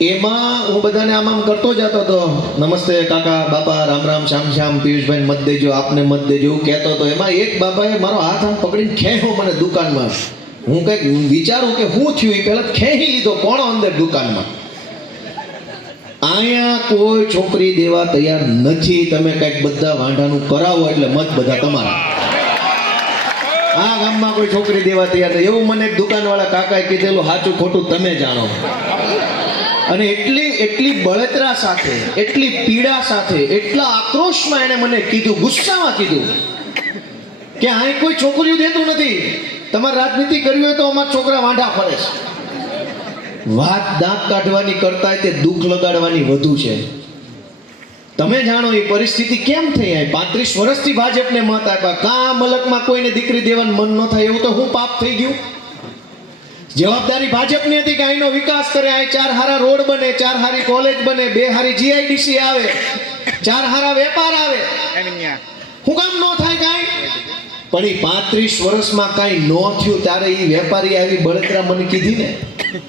એમાં હું બધાને આમ કરતો જતો હતો, નમસ્તે કાકા બાપા, રામ રામ, શ્યામ શ્યામ, પિયુષભાઈ મત દેજો, આપને મત દેજો, એવું કહેતો હતો. એમાં એક બાપાએ મારો હાથ આમ પકડીને ખેંચ્યો મને દુકાનમાં. હું કંઈક વિચારું કે શું થયું, એ પહેલા ખેંચી લીધો કોણ અંદર દુકાનમાં. અહીંયા કોઈ છોકરી દેવા તૈયાર નથી, તમે કંઈક બધા વાંઢાનું કરાવો એટલે મત બધા તમારા. આ ગામમાં કોઈ છોકરી દેવા તૈયાર નથી, એવું મને એક દુકાનવાળા કાકાએ કીધેલું. સાચું ખોટું તમે જાણો. અને એટલી બળતરા સાથે, એટલી પીડા સાથે, એટલા આક્રોશમાં એને મને કીધું, ગુસ્સામાં કીધું કે અહીં કોઈ છોકરીઓ દેતું નથી, તમારે રાજનીતિ કરવી હોય તો અમારા છોકરા વાંઢા ફરે છે. વાત દાંત કાઢવાની કરતા તે દુઃખ લગાડવાની વધુ છે. તમે જાણો એ પરિસ્થિતિ કેમ થઈ. 35 વર્ષથી ભાજપને મત આપ્યા, કાં મલકમાં કોઈને દીકરી દેવાનું મન ન થાય, એવું તો હું પાપ થઈ ગયું. જવાબદારી ભાજપની હતી કે અહીંનો વિકાસ કરે, અહીં 4 હારા રોડ બને, 4 હારી કોલેજ બને, 2 હારી જીઆઈડીસી આવે, 4 હારા વેપાર આવે. હું કામ ન થાય કાંઈ? પણ એ 35 વર્ષમાં કાંઈ ન થયું ત્યારે એ વેપારી આવી બળતરા મને કીધી ને.